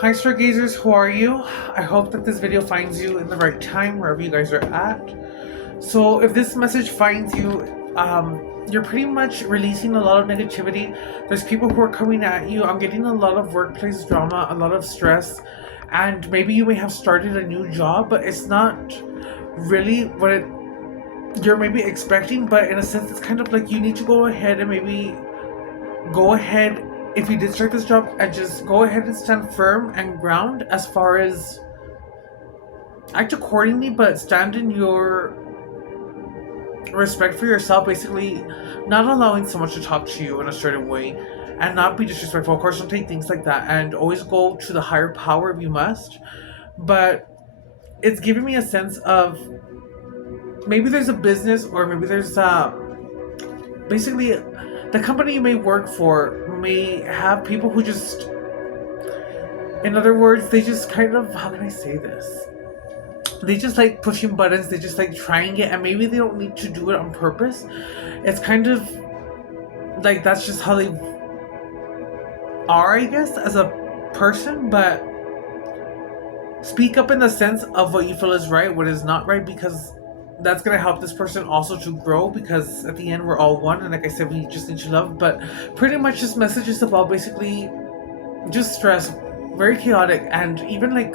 Hi stargazers, who are you? I hope that this video finds you in the right time wherever you guys are at. So if this message finds you, you're pretty much releasing a lot of negativity. There's people who are coming at you. I'm getting a lot of workplace drama, a lot of stress, and maybe you may have started a new job, but it's not really what you're maybe expecting. But in a sense, it's kind of like you need to go ahead and maybe go ahead, if you did start this job, and just go ahead and stand firm and ground as far as act accordingly, but stand in your respect for yourself, basically not allowing someone to talk to you in a certain way and not be disrespectful. Of course, don't take things like that, and always go to the higher power if you must. But it's giving me a sense of maybe there's a business, or maybe there's basically the company you may work for may have people who just, in other words, they just kind of, how can I say this? They just like pushing buttons, they just like trying it, and maybe they don't need to do it on purpose. It's kind of like that's just how they are, I guess, as a person. But speak up in the sense of what you feel is right, what is not right, because that's going to help this person also to grow, because at the end we're all one, and like I said, we just need to love. But pretty much this message is about basically just stress, very chaotic, and even like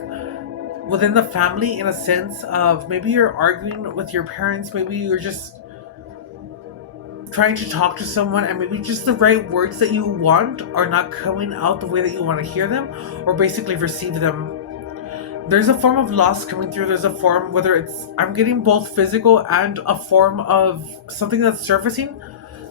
within the family, in a sense of maybe you're arguing with your parents, maybe you're just trying to talk to someone, and maybe just the right words that you want are not coming out the way that you want to hear them or basically receive them. There's a form of loss coming through. There's a form, whether it's, I'm getting both physical and a form of something that's surfacing.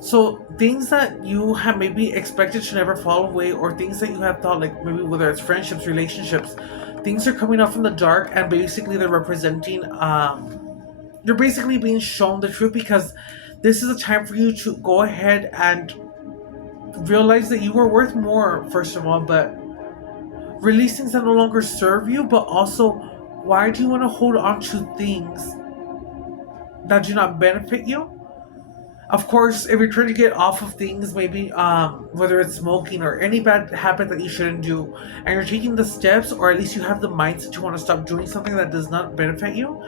So things that you have maybe expected to never fall away, or things that you have thought, like maybe whether it's friendships, relationships, things are coming out from the dark, and basically they're representing, you're basically being shown the truth, because this is a time for you to go ahead and realize that you are worth more, first of all, but release things that no longer serve you. But also, why do you want to hold on to things that do not benefit you? Of course, if you're trying to get off of things, maybe whether it's smoking or any bad habit that you shouldn't do, and you're taking the steps, or at least you have the mindset to want to stop doing something that does not benefit you,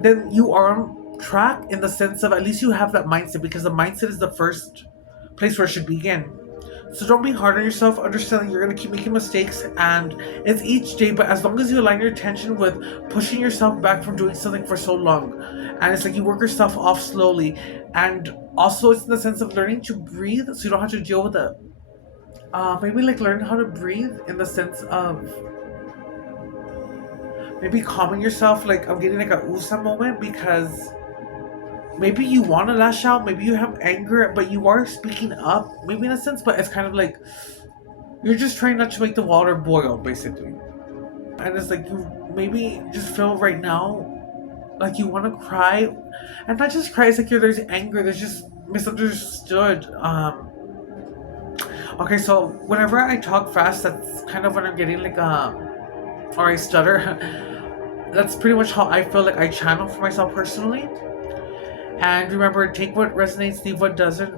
then you are on track, in the sense of at least you have that mindset, because the mindset is the first place where it should begin. So don't be hard on yourself. Understand that you're going to keep making mistakes, and it's each day. But as long as you align your attention with pushing yourself back from doing something for so long, and it's like you work yourself off slowly, and also it's in the sense of learning to breathe, so you don't have to deal with it. Maybe like learn how to breathe, in the sense of maybe calming yourself. Like I'm getting like a USA moment, because maybe you want to lash out, maybe you have anger, but you are speaking up, maybe in a sense, but it's kind of like you're just trying not to make the water boil, basically. And it's like you maybe just feel right now like you want to cry, and not just cry, it's like there's anger, there's just misunderstood. Okay, so whenever I talk fast, that's kind of when I'm getting like or I stutter. That's pretty much how I feel like I channel for myself personally. And remember, take what resonates, leave what doesn't.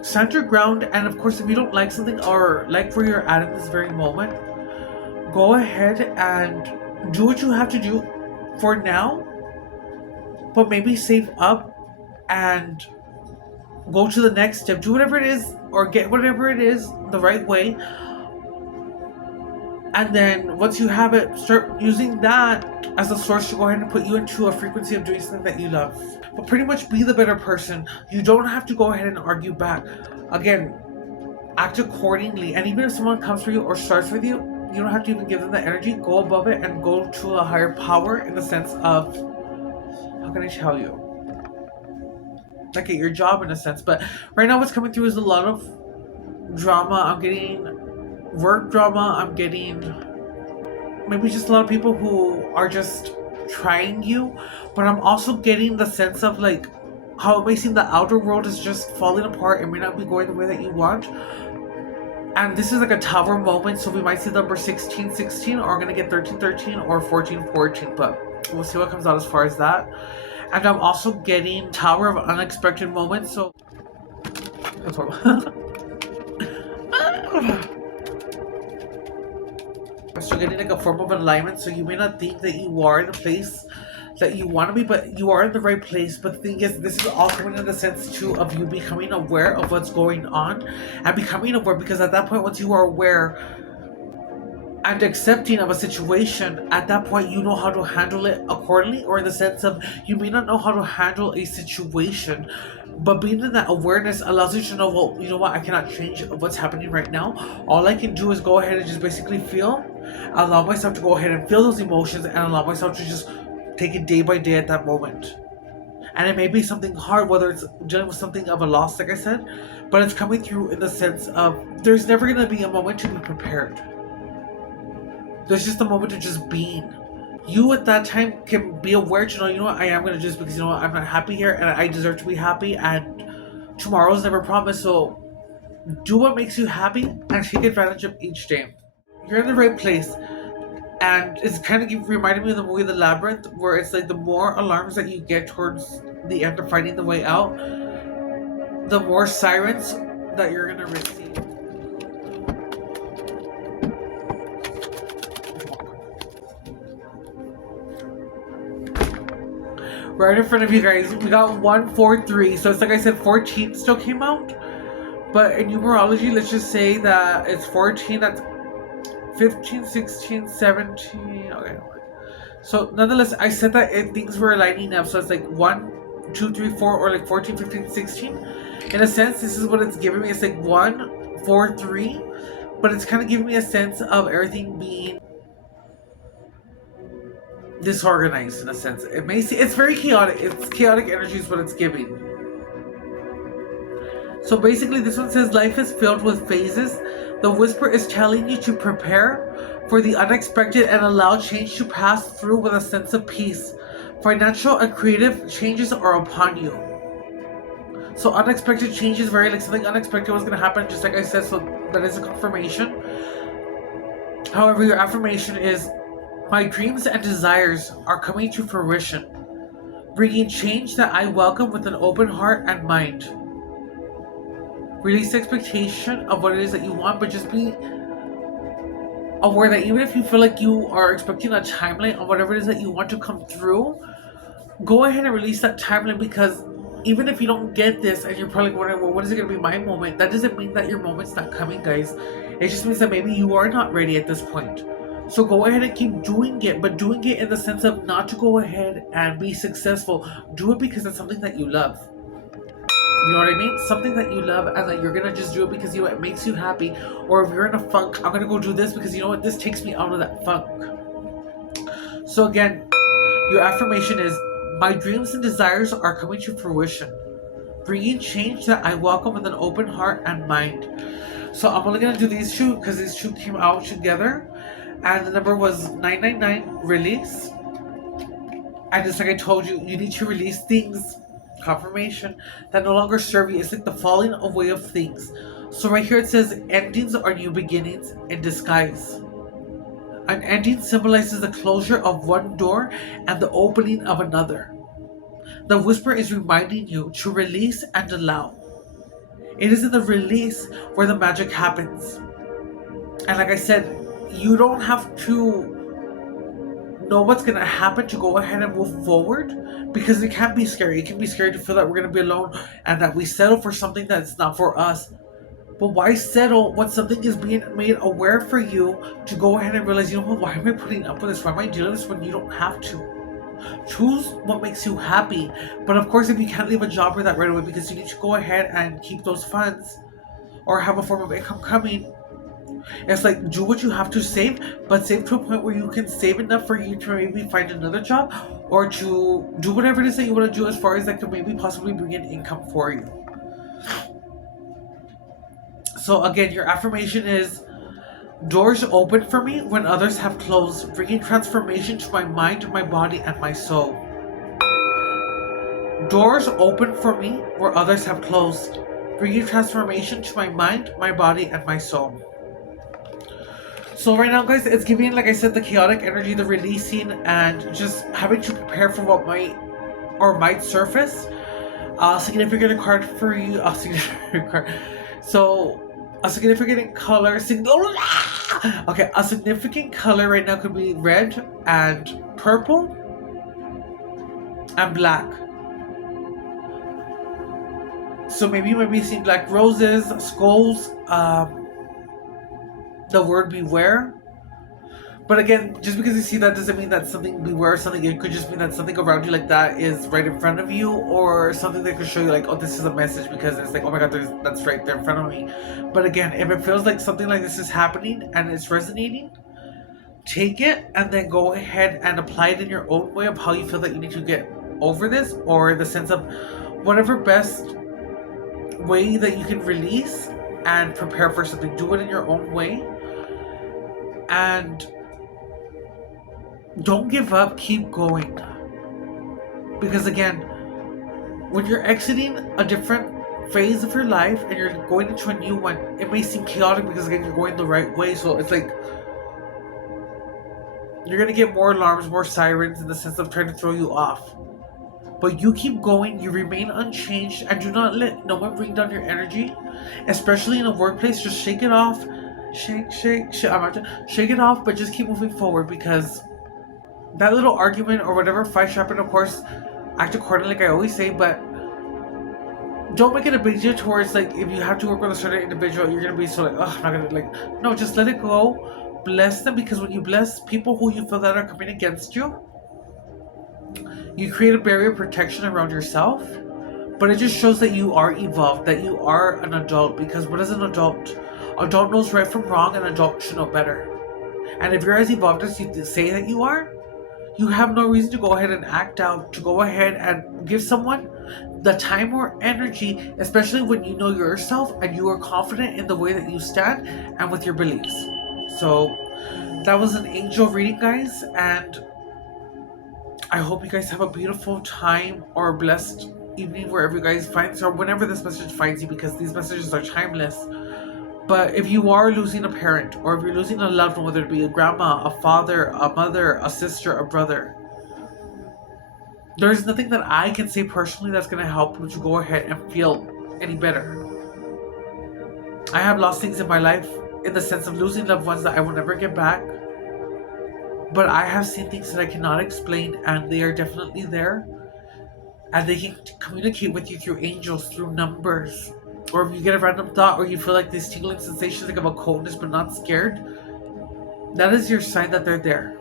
Stand your ground, and of course, if you don't like something or like where you're at this very moment, go ahead and do what you have to do for now, but maybe save up and go to the next step. Do whatever it is, or get whatever it is the right way. And then once you have it, start using that as a source to go ahead and put you into a frequency of doing something that you love. But pretty much be the better person. You don't have to go ahead and argue back. Again, act accordingly. And even if someone comes for you or starts with you, you don't have to even give them the energy. Go above it and go to a higher power, in the sense of, how can I tell you? Like at your job, in a sense. But right now what's coming through is a lot of drama. I'm getting work drama. I'm getting maybe just a lot of people who are just trying you. But I'm also getting the sense of like how it may seem the outer world is just falling apart. It may not be going the way that you want. And this is like a tower moment, so we might see the number 1616, or we're gonna get 1313 or 1414, but we'll see what comes out as far as that. And I'm also getting tower of unexpected moments, so that's horrible. So getting like a form of alignment. So you may not think that you are in the place that you want to be, but you are in the right place. But the thing is, this is all coming in the sense too of you becoming aware of what's going on and becoming aware, because at that point, once you are aware and accepting of a situation, at that point you know how to handle it accordingly, or in the sense of you may not know how to handle a situation, but being in that awareness allows you to know, well, you know what, I cannot change what's happening right now. All I can do is go ahead and just basically feel, allow myself to go ahead and feel those emotions, and allow myself to just take it day by day at that moment. And it may be something hard, whether it's dealing with something of a loss, like I said, but it's coming through in the sense of there's never going to be a moment to be prepared. There's just a moment of just being. You at that time can be aware to know, you know what, I am gonna just, because you know what, I'm not happy here and I deserve to be happy, and tomorrow's never promised, so do what makes you happy and take advantage of each day. You're in the right place. And it's kind of reminding me of the movie The Labyrinth, where it's like the more alarms that you get towards the end of finding the way out, the more sirens that you're gonna receive. Right in front of you guys, we got 143. So it's like I said, 14 still came out. But in numerology, let's just say that it's 14, that's 15, 16, 17. Okay. So nonetheless, I said that things were lining up. So it's like 1, 2, 3, 4, or like 14, 15, 16. In a sense, this is what it's giving me. It's like 1, 4, 3. But it's kind of giving me a sense of everything being disorganized in a sense. It may see, it's very chaotic. It's chaotic energy is what it's giving. So basically, this one says life is filled with phases. The whisper is telling you to prepare for the unexpected and allow change to pass through with a sense of peace. Financial and creative changes are upon you. So unexpected changes, very like something unexpected was going to happen, just like I said. So that is a confirmation. However, your affirmation is, my dreams and desires are coming to fruition, bringing change that I welcome with an open heart and mind. Release expectation of what it is that you want, but just be aware that even if you feel like you are expecting a timeline on whatever it is that you want to come through, go ahead and release that timeline, because even if you don't get this and you're probably wondering, well, what is it going to be my moment? That doesn't mean that your moment's not coming, guys. It just means that maybe you are not ready at this point. So go ahead and keep doing it, but doing it in the sense of not to go ahead and be successful. Do it because it's something that you love. You know what I mean? Something that you love, and that you're gonna just do it because you know it makes you happy. Or if you're in a funk, I'm gonna go do this because you know what, this takes me out of that funk. So again, your affirmation is, my dreams and desires are coming to fruition, bringing change that I welcome with an open heart and mind. So I'm only gonna do these two because these two came out together, and the number was 999, release. And just like I told you, you need to release things, confirmation, that no longer serve you. It's like the falling away of things. So right here it says, endings are new beginnings in disguise. An ending symbolizes the closure of one door and the opening of another. The whisper is reminding you to release and allow. It is in the release where the magic happens. And like I said, you don't have to know what's going to happen to go ahead and move forward, because it can be scary. It can be scary to feel that we're going to be alone and that we settle for something that's not for us. But why settle when something is being made aware for you to go ahead and realize, you know what, why am I putting up with this? Why am I dealing with this when you don't have to? Choose what makes you happy. But of course, if you can't leave a job for that right away because you need to go ahead and keep those funds or have a form of income coming, it's like, do what you have to save, but save to a point where you can save enough for you to maybe find another job or to do whatever it is that you want to do as far as that could maybe possibly bring in income for you. So again, your affirmation is, doors open for me when others have closed, bringing transformation to my mind, my body, and my soul. Doors open for me where others have closed, bringing transformation to my mind, my body, and my soul. So right now, guys, it's giving, like I said, the chaotic energy, the releasing, and just having to prepare for what might surface. Significant card for you. Significant card. So A significant color. Okay, a significant color right now could be red and purple and black. So maybe you might be seeing black roses, skulls, the word beware. But again, just because you see that doesn't mean that something beware or something. It could just mean that something around you like that is right in front of you, or something that could show you like, oh, this is a message, because it's like, oh my god, that's right there in front of me. But again, if it feels like something like this is happening and it's resonating, take it and then go ahead and apply it in your own way of how you feel that you need to get over this, or the sense of whatever best way that you can release and prepare for something. Do it in your own way. And don't give up, keep going. Because again, when you're exiting a different phase of your life and you're going into a new one, it may seem chaotic because again, you're going the right way. So it's like you're gonna get more alarms, more sirens in the sense of trying to throw you off. But you keep going, you remain unchanged, and do not let no one bring down your energy, especially in a workplace. Just shake it off. Shake it off, but just keep moving forward, because that little argument or whatever fight happened, of course, act accordingly, like I always say, but don't make it a big deal towards like if you have to work with a certain individual, you're gonna be so like, oh, I'm not gonna like, no, just let it go. Bless them, because when you bless people who you feel that are coming against you, you create a barrier of protection around yourself. But it just shows that you are evolved, that you are an adult, because what is an adult? Adult knows right from wrong, and adult should know better. And if you're as evolved as you say that you are, you have no reason to go ahead and act out, to go ahead and give someone the time or energy, especially when you know yourself and you are confident in the way that you stand and with your beliefs. So that was an angel reading, guys, and I hope you guys have a beautiful time or a blessed evening wherever you guys find this, or whenever this message finds you, because these messages are timeless. But if you are losing a parent, or if you're losing a loved one, whether it be a grandma, a father, a mother, a sister, a brother, there's nothing that I can say personally that's going to help you to go ahead and feel any better. I have lost things in my life in the sense of losing loved ones that I will never get back. But I have seen things that I cannot explain, and they are definitely there. And they can communicate with you through angels, through numbers. Or if you get a random thought, or you feel like these tingling sensations like of a coldness but not scared, that is your sign that they're there.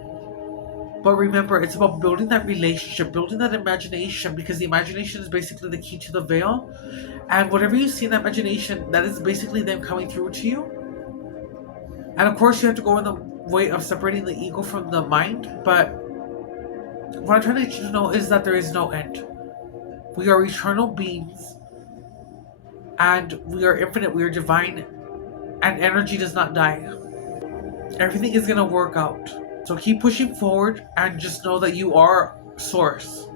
But remember, it's about building that relationship, building that imagination, because the imagination is basically the key to the veil. And whatever you see in that imagination, that is basically them coming through to you. And of course, you have to go in the way of separating the ego from the mind. But what I'm trying to let you to know is that there is no end. We are eternal beings. And we are infinite, we are divine. And energy does not die. Everything is going to work out. So keep pushing forward, and just know that you are source.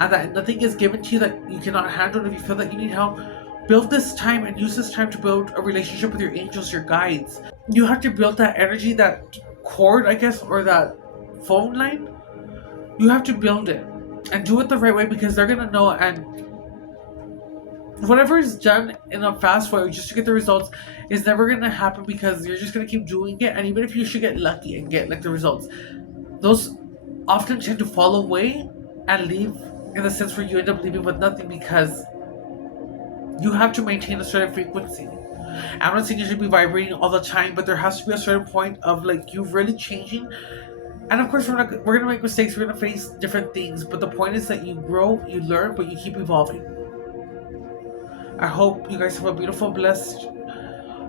And that nothing is given to you that you cannot handle. If you feel that you need help, build this time and use this time to build a relationship with your angels, your guides. You have to build that energy, that cord, I guess, or that phone line. You have to build it and do it the right way, because they're going to know. And whatever is done in a fast way just to get the results is never going to happen, because you're just going to keep doing it. And even if you should get lucky and get like the results, those often tend to fall away and leave, in the sense where you end up leaving with nothing, because you have to maintain a certain frequency. I'm not saying you should be vibrating all the time, but there has to be a certain point of like you really changing. And of course, we're gonna make mistakes, we're gonna face different things, but the point is that you grow, you learn, but you keep evolving. I hope you guys have a beautiful, blessed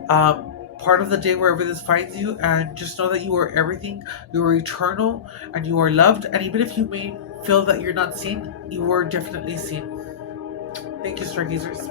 part of the day wherever this finds you, and just know that you are everything. You are eternal, and you are loved. And even if you may feel that you're not seen, you are definitely seen. Thank you, Stargazers.